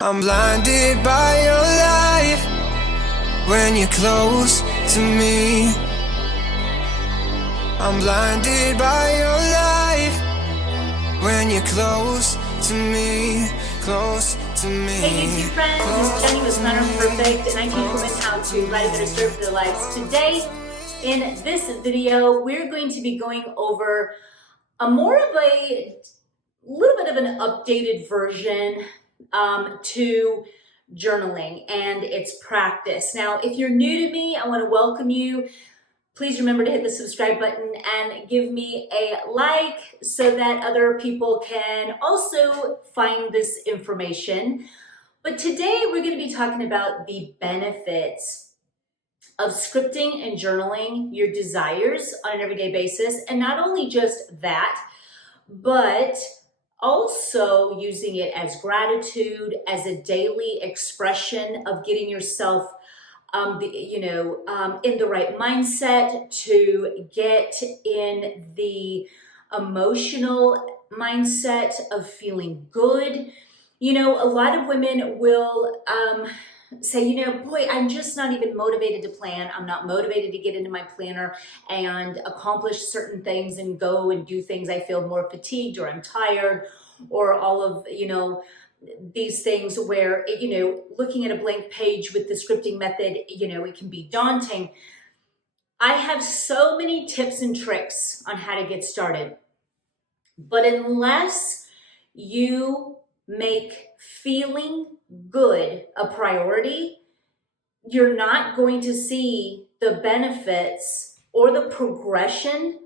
I'm blinded by your light when you're close to me. I'm blinded by your light when you're close to me, close to me. Hey YouTube friends, this is Jenny with Not Perfect, and I teach women how to write a better story for their lives. Today, in this video, we're going to be going over a little bit of an updated version to journaling and its practice. Now, if you're new to me, I want to welcome you. Please remember to hit the subscribe button and give me a like so that other people can also find this information. But today we're going to be talking about the benefits of scripting and journaling your desires on an everyday basis. And not only just that, but also using it as gratitude, as a daily expression of getting yourself in the right mindset, to get in the emotional mindset of feeling good. You know, a lot of women will say, boy, I'm just not even motivated to plan. I'm not motivated to get into my planner and accomplish certain things and go and do things. I feel more fatigued, or I'm tired, or all of, these things where, looking at a blank page with the scripting method, it can be daunting. I have so many tips and tricks on how to get started. But unless you make feeling good a priority, you're not going to see the benefits or the progression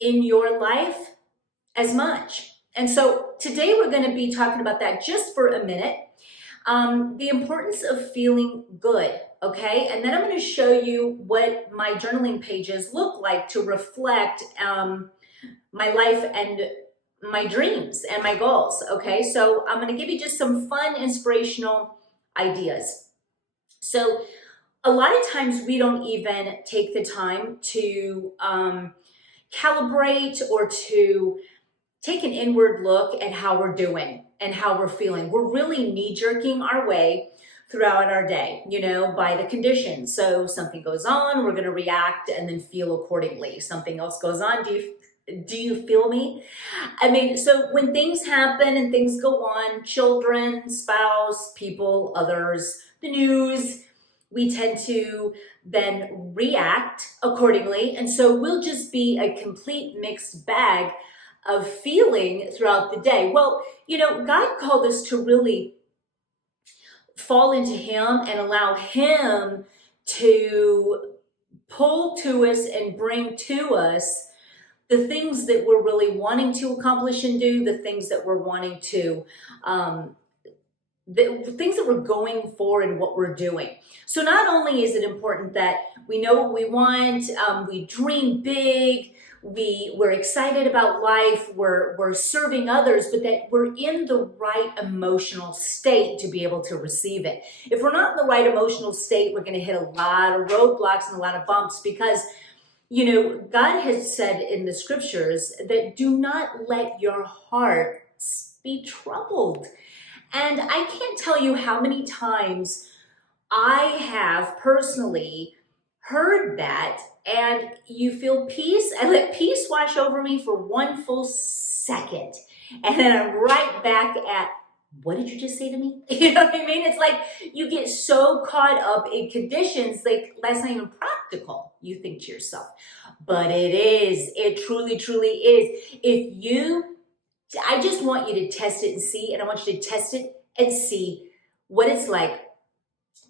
in your life as much. And so today we're going to be talking about that just for a minute. The importance of feeling good, okay? And then I'm going to show you what my journaling pages look like to reflect my life and my dreams and my goals, okay? So I'm going to give you just some fun, inspirational ideas. So a lot of times we don't even take the time to calibrate or to take an inward look at how we're doing and how we're feeling. We're really knee-jerking our way throughout our day, by the conditions. So something goes on, we're going to react and then feel accordingly. Something else goes on. Do you feel me? I mean, so when things happen and things go on, children, spouse, people, others, the news, we tend to then react accordingly. And so we'll just be a complete mixed bag of feeling throughout the day. Well, God called us to really fall into Him and allow Him to pull to us and bring to us the things that we're really wanting to accomplish and do, the things that we're wanting to, the things that we're going for and what we're doing. So not only is it important that we know what we want, we dream big, we're excited about life, we're serving others, but that we're in the right emotional state to be able to receive it. If we're not in the right emotional state, we're going to hit a lot of roadblocks and a lot of bumps because, God has said in the scriptures that do not let your heart be troubled. And I can't tell you how many times I have personally heard that, and you feel peace. I let peace wash over me for one full second, and then I'm right back at, what did you just say to me? You know what I mean? It's like you get so caught up in conditions, like that's not even practical, you think to yourself. But it is. It truly, truly is. I just want you to test it and see, and I want you to test it and see what it's like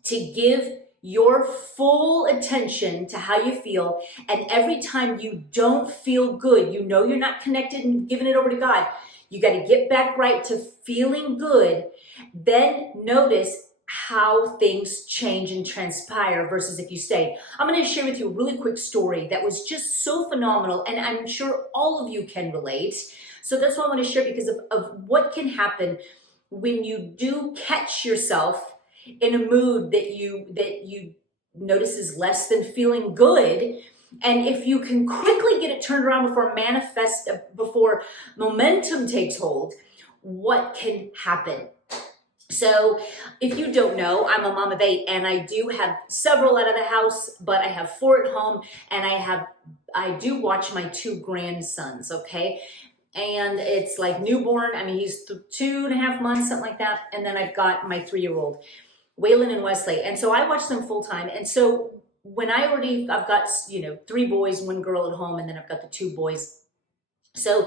to give your full attention to how you feel, and every time you don't feel good, you're not connected and giving it over to God, you got to get back right to feeling good. Then notice how things change and transpire versus if you stay. I'm going to share with you a really quick story that was just so phenomenal, and I'm sure all of you can relate. So that's what I want to share because of what can happen when you do catch yourself in a mood that you notice is less than feeling good. And if you can quickly get it turned around before momentum takes hold, what can happen? So if you don't know, I'm a mom of 8 and I do have several out of the house, but I have 4 at home, and I do watch my 2 grandsons, okay? And it's like newborn. I mean, he's 2.5 months, something like that. And then I've got my 3-year-old, Waylon and Wesley. And so I watch them full time. And so when I've got, 3 boys, 1 girl at home, and then I've got the 2 boys. So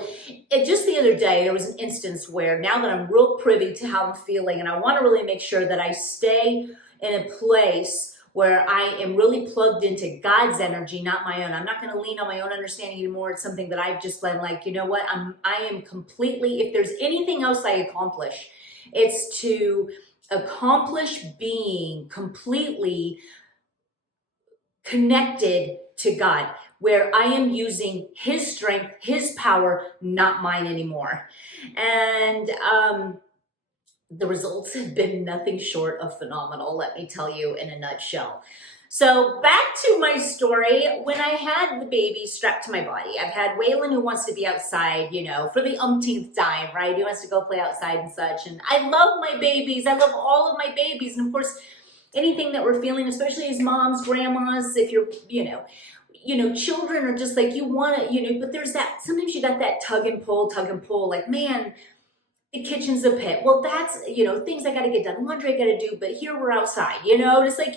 just the other day, there was an instance where, now that I'm real privy to how I'm feeling, and I want to really make sure that I stay in a place where I am really plugged into God's energy, not my own. I'm not going to lean on my own understanding anymore. It's something that I've just been like, you know what? I am completely, if there's anything else I accomplish, it's to accomplish being completely connected to God, where I am using His strength, His power, not mine anymore. And the results have been nothing short of phenomenal, let me tell you, in a nutshell. So back to my story. When I had the baby strapped to my body, I've had Waylon, who wants to be outside, for the umpteenth time, right? He wants to go play outside and such. And I love my babies. I love all of my babies. And of course, anything that we're feeling, especially as moms, grandmas, if you're, children are just like, you want to, but there's that, sometimes you got that tug and pull, like, man, the kitchen's a pit. Well, that's, things I got to get done, laundry I got to do, but here we're outside, it's like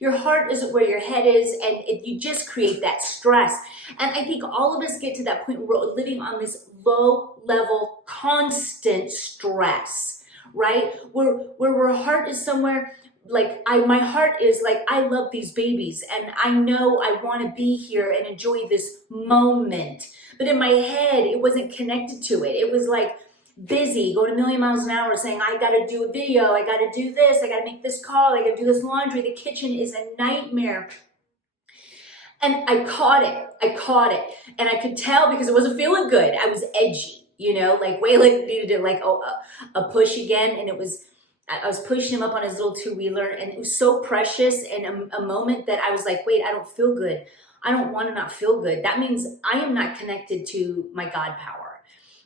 your heart isn't where your head is, and you just create that stress. And I think all of us get to that point where we're living on this low level, constant stress, right? Where our heart is somewhere, like my heart is like, I love these babies and I know I want to be here and enjoy this moment. But in my head, it wasn't connected to it. It was like busy, going a million miles an hour, saying, I got to do a video, I got to do this, I got to make this call, I got to do this laundry. The kitchen is a nightmare. And I caught it. And I could tell because it wasn't feeling good. I was edgy, like Waylon needed a push again. And I was pushing him up on his little 2-wheeler, and it was so precious, and a moment that I was like, wait, I don't feel good. I don't want to not feel good. That means I am not connected to my God power.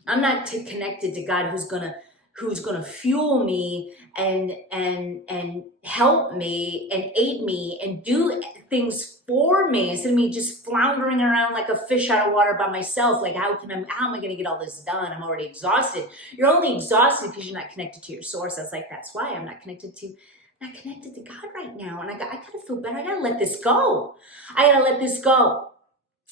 I'm not connected to God who's gonna fuel me and help me and aid me and do things for me, instead of me just floundering around like a fish out of water by myself. Like, how am I going to get all this done? I'm already exhausted. You're only exhausted because you're not connected to your source. I was like, that's why I'm not connected to God right now. And I gotta feel better. I gotta let this go.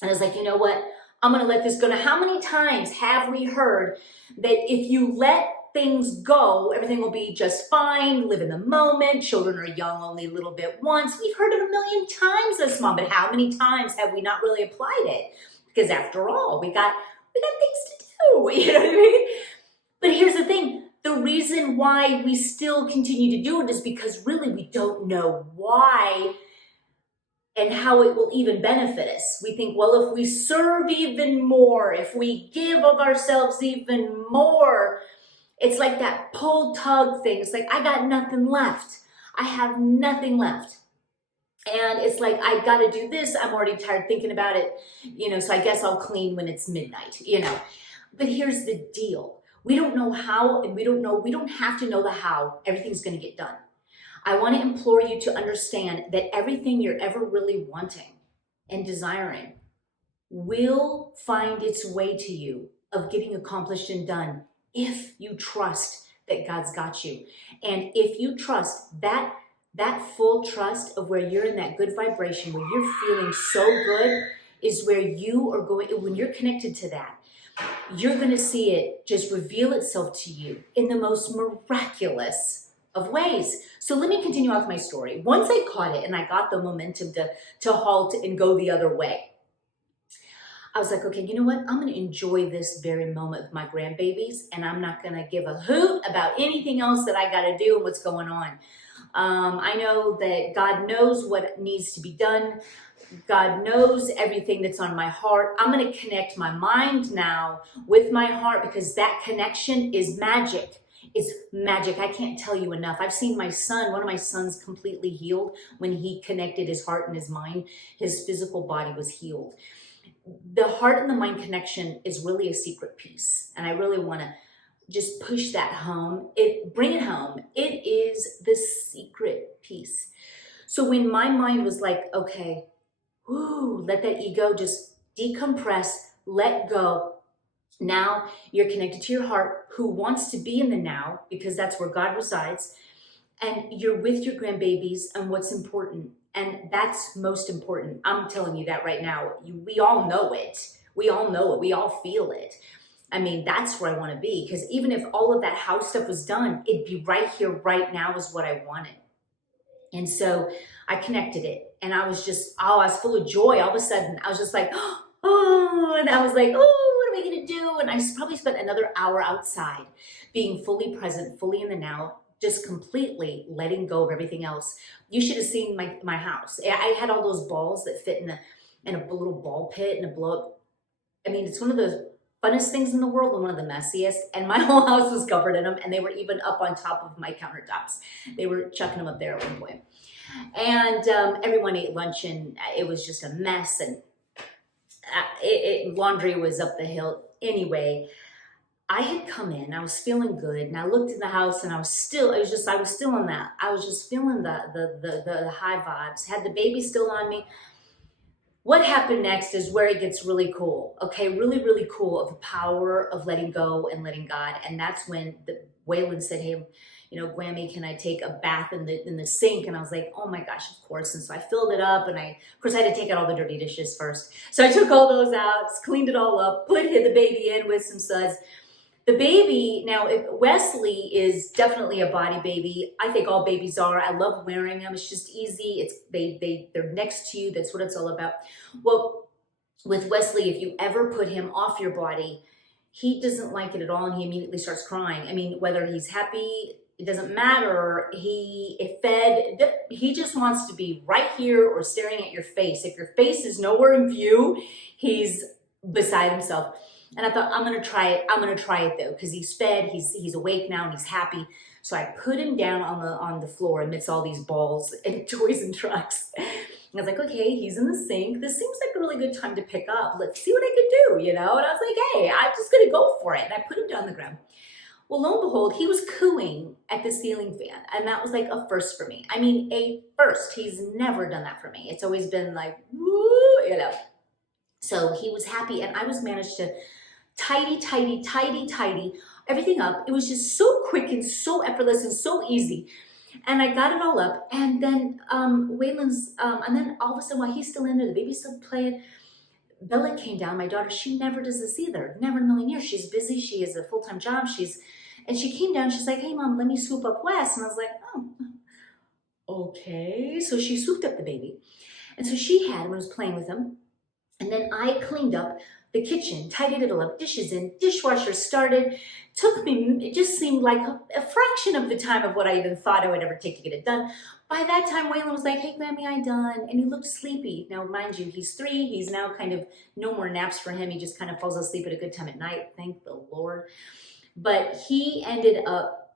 And I was like, you know what? I'm gonna let this go. Now, how many times have we heard that if you let things go, everything will be just fine, live in the moment, children are young, only a little bit once? We've heard it a million times as mom, but how many times have we not really applied it? Because after all, we got things to do, you know what I mean? But here's the thing, the reason why we still continue to do it is because really we don't know why and how it will even benefit us. We think, well, if we serve even more, if we give of ourselves even more, it's like that pull tug thing. It's like, I got nothing left. I have nothing left. And it's like, I got to do this. I'm already tired thinking about it, so I guess I'll clean when it's midnight, But here's the deal. We don't know how, and we don't have to know the how everything's going to get done. I want to implore you to understand that everything you're ever really wanting and desiring will find its way to you of getting accomplished and done if you trust that God's got you. And if you trust that full trust of where you're in that good vibration, where you're feeling so good, is where you are going. When you're connected to that, you're going to see it just reveal itself to you in the most miraculous of ways. So let me continue off my story. Once I caught it and I got the momentum to halt and go the other way, I was like, okay, you know what? I'm going to enjoy this very moment with my grandbabies, and I'm not going to give a hoot about anything else that I got to do and what's going on. I know that God knows what needs to be done. God knows everything that's on my heart. I'm going to connect my mind now with my heart, because that connection is magic. It's magic. I can't tell you enough. I've seen one of my sons completely healed when he connected his heart and his mind. His physical body was healed. The heart and the mind connection is really a secret piece. And I really want to just push that home, bring it home. It is the secret piece. So when my mind was like, okay, whoo, let that ego just decompress, let go. Now you're connected to your heart, who wants to be in the now, because that's where God resides. And you're with your grandbabies and what's important. And that's most important. I'm telling you that right now. We all know it. We all know it. We all feel it. I mean, that's where I want to be, because even if all of that house stuff was done, it'd be right here, right now is what I wanted. And so I connected it, and I was just, I was full of joy. All of a sudden, I was just like, oh, and I was like, oh, what are we going to do? And I probably spent another hour outside being fully present, fully in the now, just completely letting go of everything else. You should have seen my house. I had all those balls that fit in a little ball pit and a blow up. I mean, it's one of those funnest things in the world and one of the messiest. And my whole house was covered in them, and they were even up on top of my countertops. They were chucking them up there at one point. And everyone ate lunch, and it was just a mess. And laundry was up the hill. Anyway, I had come in, I was feeling good, and I looked in the house, and I was still in that. I was just feeling the high vibes. Had the baby still on me. What happened next is where it gets really cool. Okay, really, really cool, of the power of letting go and letting God. And that's when Waylon said, hey, you know, Grammy, can I take a bath in the sink? And I was like, oh my gosh, of course. And so I filled it up, and of course I had to take out all the dirty dishes first. So I took all those out, cleaned it all up, put the baby in with some suds. The baby, now Wesley is definitely a body baby. I think all babies are. I love wearing them. It's just easy. They're next to you. That's what it's all about. Well, with Wesley, if you ever put him off your body, he doesn't like it at all, and he immediately starts crying. I mean, whether he's happy, it doesn't matter. He just wants to be right here or staring at your face. If your face is nowhere in view, he's beside himself. And I thought, I'm going to try it. I'm going to try it though, because he's fed, he's awake now, and he's happy. So I put him down on the floor amidst all these balls and toys and trucks. And I was like, okay, he's in the sink. This seems like a really good time to pick up. Let's see what I could do, you know? And I was like, hey, I'm just going to go for it. And I put him down on the ground. Well, lo and behold, he was cooing at the ceiling fan. And that was like a first for me. I mean, a first. He's never done that for me. It's always been like, woo, you know. So he was happy, and I was managed to tidy everything up. It was just so quick and so effortless and so easy. And I got it all up, and then Waylon's, and then all of a sudden, while he's still in there, the baby's still playing, Bella came down, my daughter. She never does this either, never in a million years. She's busy, she has a full-time job, and she came down, she's like, hey mom, let me swoop up Wes. And I was like, oh, okay. So she swooped up the baby, and so she had him and was playing with him. And then I cleaned up the kitchen, tidied it all up, dishes in, dishwasher started. It just seemed like a fraction of the time of what I even thought I would ever take to get it done. By that time, Waylon was like, hey, Grammy, I'm done. And he looked sleepy. Now, mind you, he's 3. He's now kind of no more naps for him. He just kind of falls asleep at a good time at night. Thank the Lord. But he ended up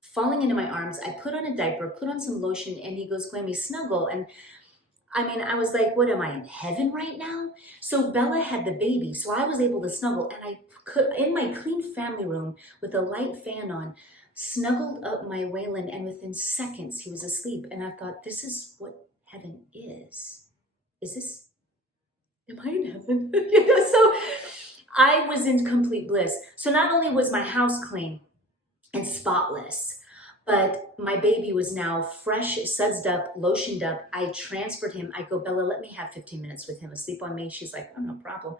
falling into my arms. I put on a diaper, put on some lotion, and he goes, Grammy, snuggle. And I mean, I was like, what, am I in heaven right now? So Bella had the baby, so I was able to snuggle, and I could, in my clean family room with a light fan on, snuggled up my Waylon, and within seconds he was asleep. And I thought, this is what heaven is. Am I in heaven? You know, so I was in complete bliss. So not only was my house clean and spotless, but my baby was now fresh, sudsed up, lotioned up. I transferred him. I go, Bella, let me have 15 minutes with him, asleep on me. She's like, oh, no problem.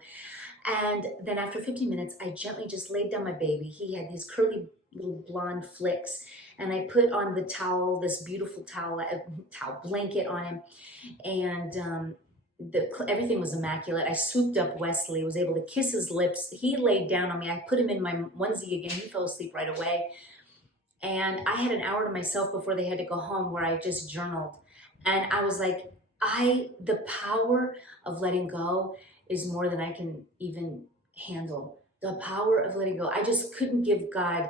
And then after 15 minutes, I gently just laid down my baby. He had his curly little blonde flicks, and I put on the towel, this beautiful towel blanket on him, and everything was immaculate. I swooped up Wesley, was able to kiss his lips. He laid down on me. I put him in my onesie again. He fell asleep right away. And I had an hour to myself before they had to go home, where I just journaled. And I was like, the power of letting go is more than I can even handle. The power of letting go. I just couldn't give God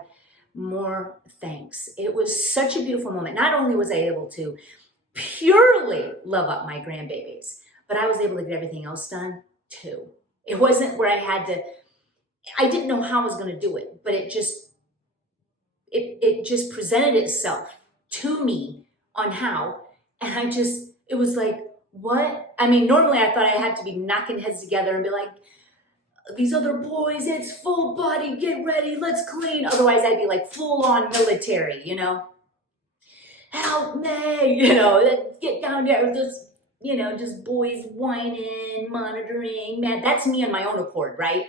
more thanks. It was such a beautiful moment. Not only was I able to purely love up my grandbabies, but I was able to get everything else done too. It wasn't where I didn't know how I was going to do it, but it just it just presented itself to me on how, and it was like, what? I mean, normally I thought I had to be knocking heads together and be like, these other boys, it's full body, get ready, let's clean. Otherwise I'd be like full on military, you know, help me, you know, get down there with this, you know, just boys whining, monitoring, man, that's me on my own accord, right?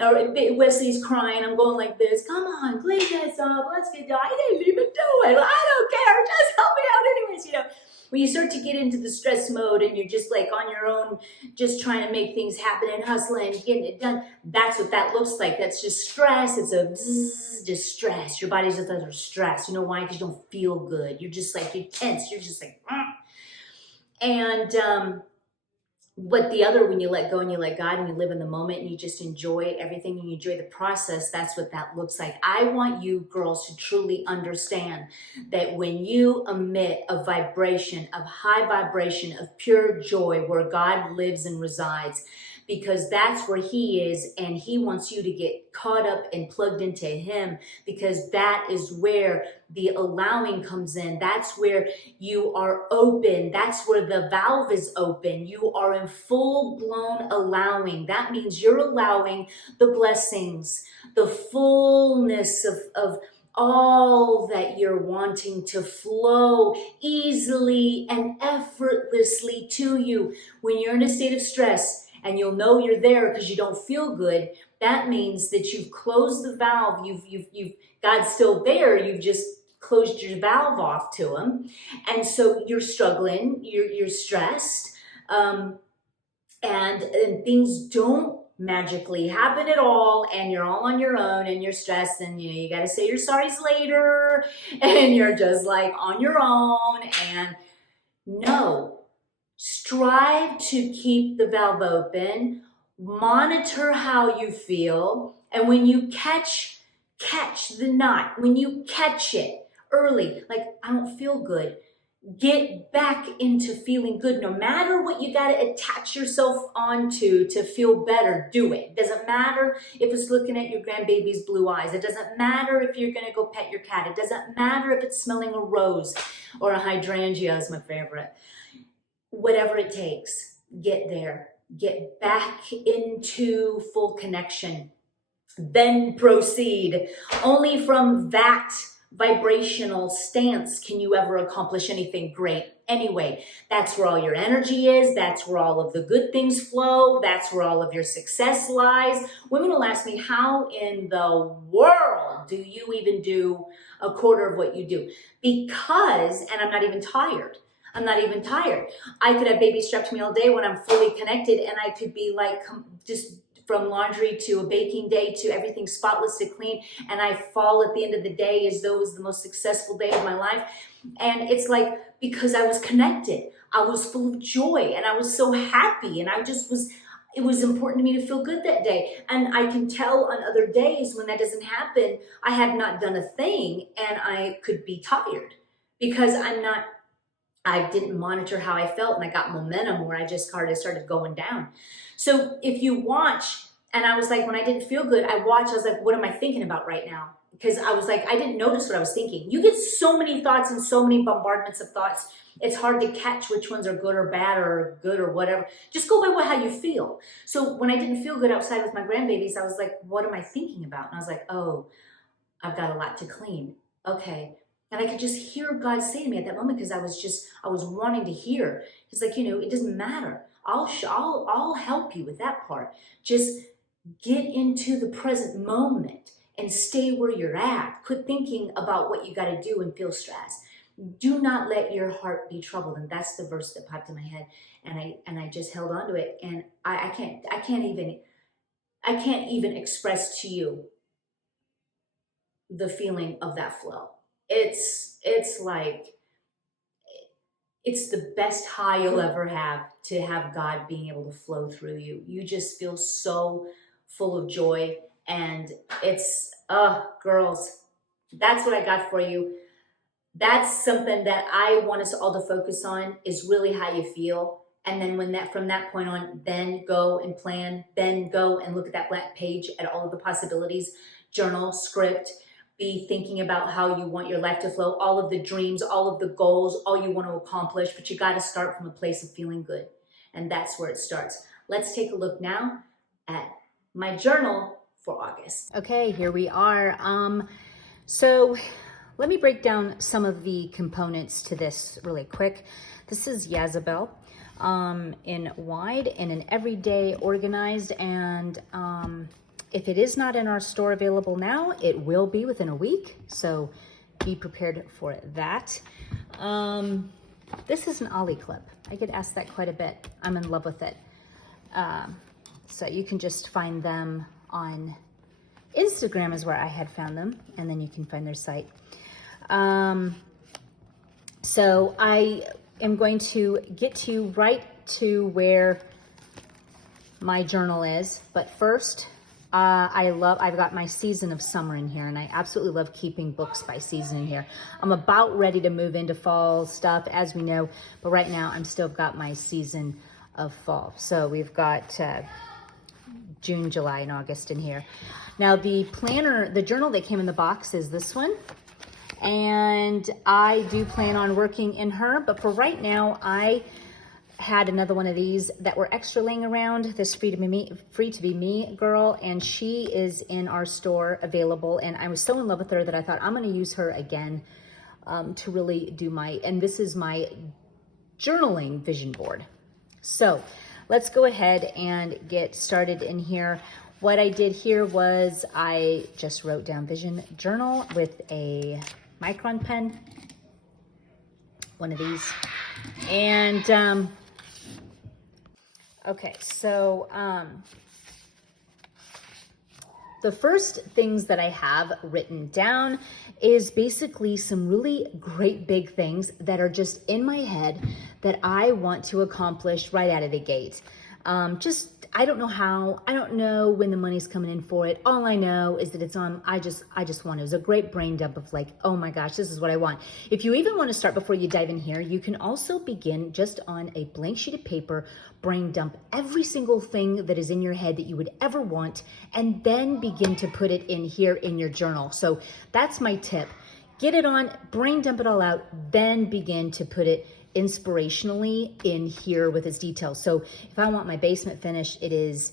Or Wesley's crying, I'm going like this, come on, clean this up, let's get done. I didn't even do it, I don't care, just help me out anyways, you know. When you start to get into the stress mode and you're just like on your own, just trying to make things happen and hustling, getting it done, that's what that looks like. That's just stress. It's a bzzz, just stress. Your body's just under stress. You know why? Because you don't feel good. You're just like, you're tense. You're just like, ah. And but the other, when you let go and you let God and you live in the moment and you just enjoy everything and you enjoy the process, that's what that looks like. I want you girls to truly understand that when you emit a vibration of high vibration of pure joy where God lives and resides, because that's where he is, and he wants you to get caught up and plugged into him, because that is where the allowing comes in. That's where you are open. That's where the valve is open. You are in full-blown allowing. That means you're allowing the blessings, the fullness of all that you're wanting to flow easily and effortlessly to you. When you're in a state of stress, and you'll know you're there because you don't feel good, that means that you've closed the valve. God's still there. You've just closed your valve off to him. And so you're struggling, you're stressed, and things don't magically happen at all, and you're all on your own and you're stressed, and you know, you got to say your sorries later, and you're just like on your own. And no, strive to keep the valve open, monitor how you feel, and when you catch the knot, when you catch it early, like, I don't feel good, get back into feeling good. No matter what you got to attach yourself onto to feel better, do it. Doesn't matter if it's looking at your grandbaby's blue eyes. It doesn't matter if you're going to go pet your cat. It doesn't matter if it's smelling a rose or a hydrangea is my favorite. Whatever it takes, get there. Get back into full connection. Then proceed. Only from that vibrational stance can you ever accomplish anything great. Anyway, that's where all your energy is. That's where all of the good things flow. That's where all of your success lies. Women will ask me, how in the world do you even do a quarter of what you do? Because, and I'm not even tired. I'm not even tired. I could have babies strapped to me all day when I'm fully connected, and I could be like, just from laundry to a baking day to everything spotless to clean, and I fall at the end of the day as though it was the most successful day of my life. And it's like, because I was connected, I was full of joy, and I was so happy, and it was important to me to feel good that day. And I can tell on other days when that doesn't happen, I have not done a thing, and I could be tired because I didn't monitor how I felt, and I got momentum where I just started going down. So if you watch, and I was like, when I didn't feel good, I was like, what am I thinking about right now? Because I was like, I didn't notice what I was thinking. You get so many thoughts and so many bombardments of thoughts. It's hard to catch which ones are good or bad or good or whatever. Just go by how you feel. So when I didn't feel good outside with my grandbabies, I was like, what am I thinking about? And I was like, oh, I've got a lot to clean. Okay. And I could just hear God say to me at that moment, because I was wanting to hear. He's like, you know, it doesn't matter. I'll help you with that part. Just get into the present moment and stay where you're at. Quit thinking about what you got to do and feel stressed. Do not let your heart be troubled. And that's the verse that popped in my head. And I just held on to it. And I can't even express to you the feeling of that flow. It's like, it's the best high you'll ever have, to have God being able to flow through you. You just feel so full of joy. And it's, girls, that's what I got for you. That's something that I want us all to focus on, is really how you feel. And then from that point on, then go and plan, then go and look at that blank page at all of the possibilities, journal, script, be thinking about how you want your life to flow, all of the dreams, all of the goals, all you want to accomplish, but you got to start from a place of feeling good. And that's where it starts. Let's take a look now at my journal for August. Okay, here we are. So let me break down some of the components to this really quick. This is Yazabel in wide and an everyday organized, and if it is not in our store available now, it will be within a week, so be prepared for that. This is an ollie clip. I get asked that quite a bit. I'm in love with it. So you can just find them on Instagram is where I had found them, and then you can find their site. So I am going to get you right to where my journal is, but first, I've got my season of summer in here, and I absolutely love keeping books by season in here. I'm about ready to move into fall stuff, as we know, but right now I'm still got my season of fall. So we've got June, July, and August in here. Now the planner, the journal that came in the box is this one, and I do plan on working in her, but for right now, I had another one of these that were extra laying around, this free to be me girl, and she is in our store available, and I was so in love with her that I thought I'm going to use her again to really do and this is my journaling vision board. So let's go ahead and get started in here. What I did here was I just wrote down vision journal with a micron pen, one of these, and okay, so the first things that I have written down is basically some really great big things that are just in my head that I want to accomplish right out of the gate. I don't know how, I don't know when the money's coming in for it. All I know is that it's on, I just want it. It was a great brain dump of like, oh my gosh, this is what I want. If you even want to start before you dive in here, you can also begin just on a blank sheet of paper, brain dump every single thing that is in your head that you would ever want, and then begin to put it in here in your journal. So that's my tip. Get it on, brain dump it all out, then begin to put it inspirationally in here with its details. So if I want my basement finished, it is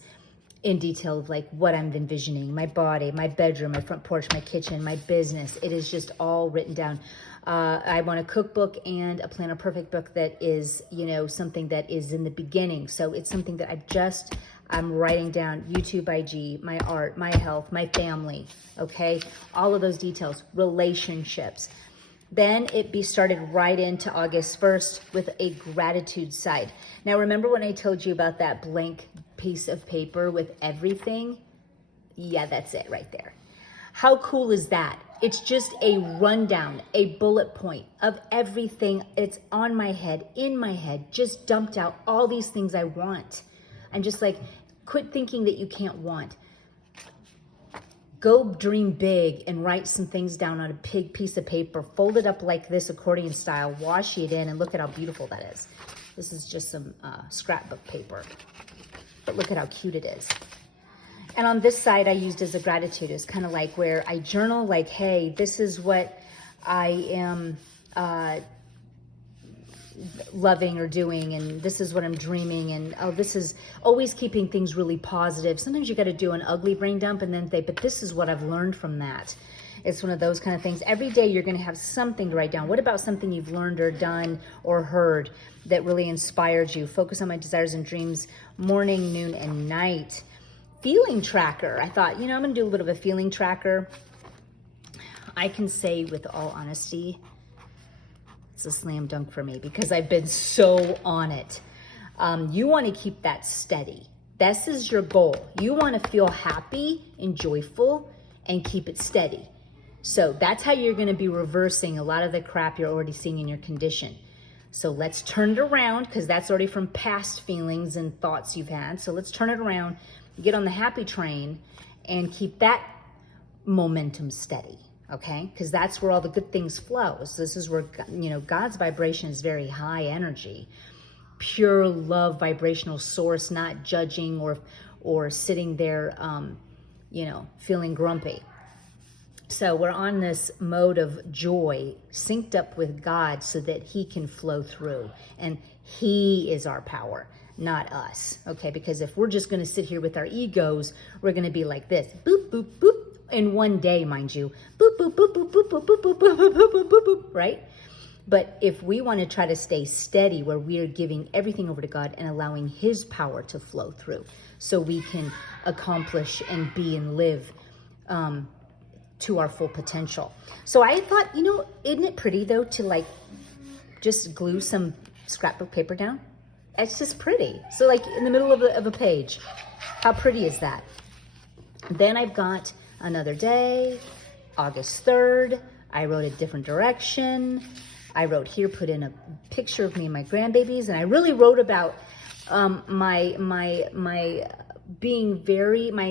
in detail of like what I'm envisioning, my body, my bedroom, my front porch, my kitchen, my business. It is just all written down. I want a cookbook and a Planner Perfect book that is, you know, something that is in the beginning. So it's something that I'm writing down. YouTube IG, my art, my health, my family, okay? All of those details, relationships. Then it started right into August 1st with a gratitude side. Now, remember when I told you about that blank piece of paper with everything? Yeah, that's it right there. How cool is that? It's just a rundown, a bullet point of everything. It's on my head, in my head, just dumped out all these things I want. I'm just like, quit thinking that you can't want. Go dream big and write some things down on a big piece of paper, fold it up like this, accordion style, washi it in, and look at how beautiful that is. This is just some scrapbook paper, but look at how cute it is. And on this side, I used as a gratitude. It's kind of like where I journal like, hey, this is what I am loving or doing, and this is what I'm dreaming, and oh, this is always keeping things really positive. Sometimes you got to do an ugly brain dump and then but this is what I've learned from that. It's one of those kind of things. Every day you're going to have something to write down. What about something you've learned or done or heard that really inspired you? Focus on my desires and dreams, morning, noon, and night. Feeling tracker. I thought, you know, I'm going to do a little bit of a feeling tracker. I can say with all honesty, it's a slam dunk for me because I've been so on it. You want to keep that steady. This is your goal. You want to feel happy and joyful and keep it steady. So that's how you're going to be reversing a lot of the crap you're already seeing in your condition. So let's turn it around because that's already from past feelings and thoughts you've had. So let's turn it around, get on the happy train and keep that momentum steady. Okay, because that's where all the good things flow. So this is where, you know, God's vibration is very high energy, pure love, vibrational source, not judging or sitting there, you know, feeling grumpy. So we're on this mode of joy, synced up with God so that he can flow through. And he is our power, not us. Okay, because if we're just going to sit here with our egos, we're going to be like this. Boop, boop, boop. In one day, mind you. Boop, boop, boop, boop, boop, boop, boop, boop, boop, boop, boop, boop, boop, right? But if we want to try to stay steady, where we are giving everything over to God and allowing his power to flow through so we can accomplish and be and live to our full potential. So I thought, isn't it pretty though to like just glue some scrapbook paper down? It's just pretty. So like in the middle of a page, how pretty is that? Then I've got another day, August 3rd. I wrote a different direction. I wrote here, put in a picture of me and my grandbabies, and I really wrote about my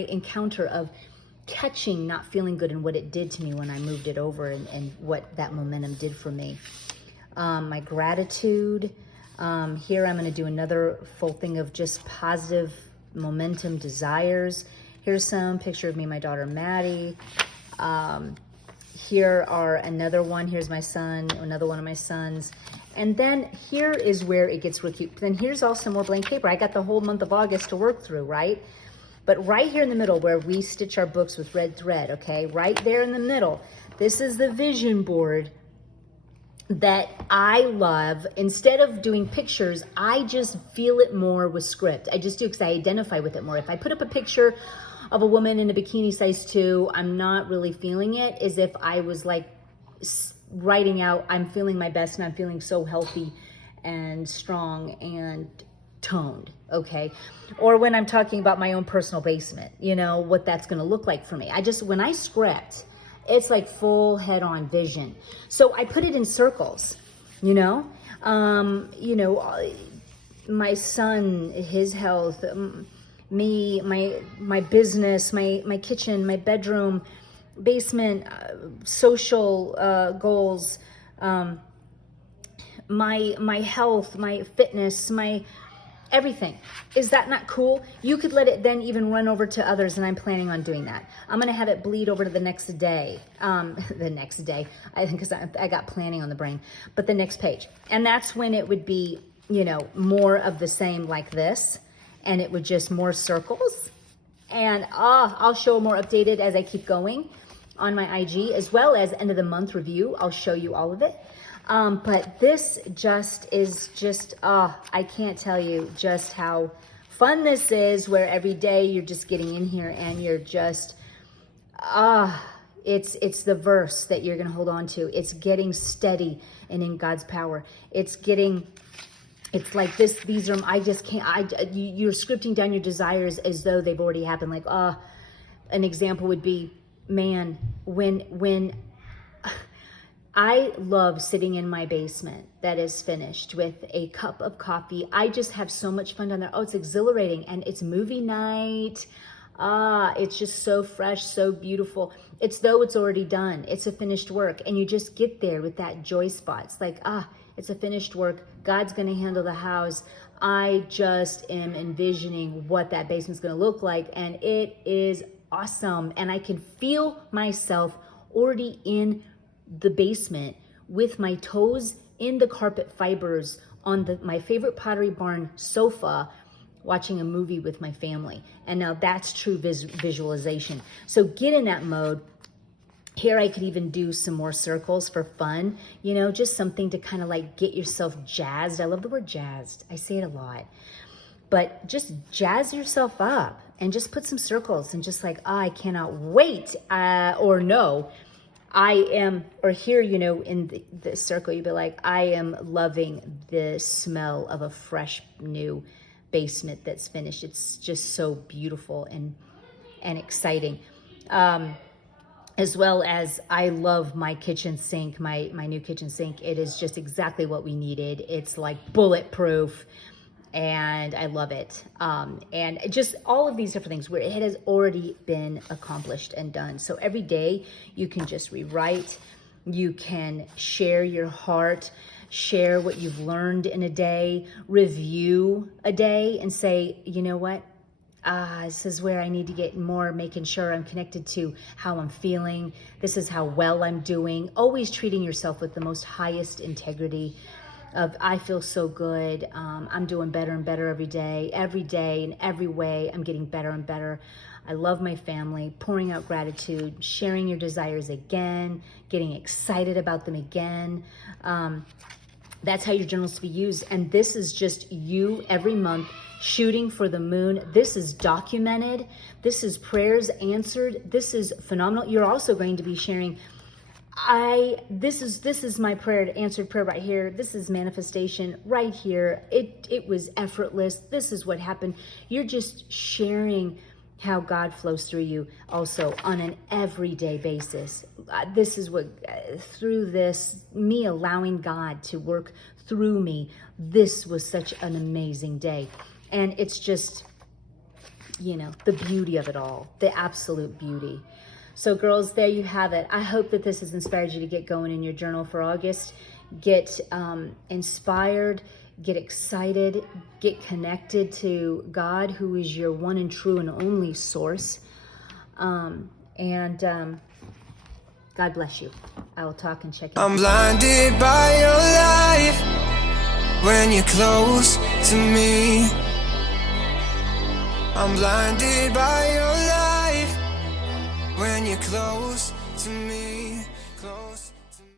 encounter of catching not feeling good and what it did to me when I moved it over and what that momentum did for me. My gratitude. Here I'm going to do another full thing of just positive momentum desires. Here's some picture of me and my daughter Maddie. Here are another one. Here's my son, another one of my sons. And then here is where it gets real cute. Then here's also more blank paper. I got the whole month of August to work through, right? But right here in the middle where we stitch our books with red thread, okay? Right there in the middle, this is the vision board that I love. Instead of doing pictures, I just feel it more with script. I just do because I identify with it more. If I put up a picture of a woman in a bikini size 2, I'm not really feeling it as if I was like writing out, I'm feeling my best and I'm feeling so healthy and strong and toned, okay? Or when I'm talking about my own personal basement, what that's gonna look like for me. When I script, it's like full head-on vision. So I put it in circles, my son, his health, me, my business, my kitchen, my bedroom, basement, social goals, my health, my fitness, my everything. Is that not cool? You could let it then even run over to others, and I'm planning on doing that. I'm going to have it bleed over to the next day. The next day, I think, because I got planning on the brain, but the next page. And that's when it would be, more of the same like this, and it would just more circles. And I'll show more updated as I keep going on my IG, as well as end of the month review. I'll show you all of it. But this I can't tell you just how fun this is, where every day you're just getting in here and you're just, it's the verse that you're going to hold on to. It's getting steady and in God's power. It's like this, you're scripting down your desires as though they've already happened. Like, an example would be, man, when I love sitting in my basement that is finished with a cup of coffee. I just have so much fun down there. Oh, it's exhilarating. And it's movie night. It's just so fresh, so beautiful. It's though it's already done. It's a finished work. And you just get there with that joy spot. It's like, it's a finished work. God's going to handle the house. I just am envisioning what that basement's going to look like. And it is awesome. And I can feel myself already in the basement with my toes in the carpet fibers on my favorite Pottery Barn sofa, watching a movie with my family. And now that's true visualization. So get in that mode. Here I could even do some more circles for fun, just something to kind of like get yourself jazzed. I love the word jazzed. I say it a lot. But just jazz yourself up and just put some circles and just like, I cannot wait. Or no, I am, or here, in the circle, you'd be like, I am loving the smell of a fresh new basement that's finished. It's just so beautiful and exciting. As well as I love my kitchen sink, my new kitchen sink. It is just exactly what we needed. It's like bulletproof. And I love it. And just all of these different things where it has already been accomplished and done. So every day you can just rewrite, you can share your heart, share what you've learned in a day, review a day and say, you know what? This is where I need to get more, making sure I'm connected to how I'm feeling. This is how well I'm doing. Always treating yourself with the most highest integrity of, I feel so good. I'm doing better and better every day in every way. I'm getting better and better. I love my family, pouring out gratitude, sharing your desires again, getting excited about them again. That's how your journal's to be used. And this is just you every month shooting for the moon. This is documented. This is prayers answered. This is phenomenal. You're also going to be sharing, this is my prayer, answered prayer right here. This is manifestation right here. It was effortless. This is what happened. You're just sharing how God flows through you also on an everyday basis. This is what, through this, me allowing God to work through me, this was such an amazing day. And it's just, the beauty of it all, the absolute beauty. So girls, there you have it. I hope that this has inspired you to get going in your journal for August. Get inspired, get excited, get connected to God, who is your one and true and only source. God bless you. I will talk and check in. I'm blinded by your light when you're close to me. I'm blinded by your light when you're close to me.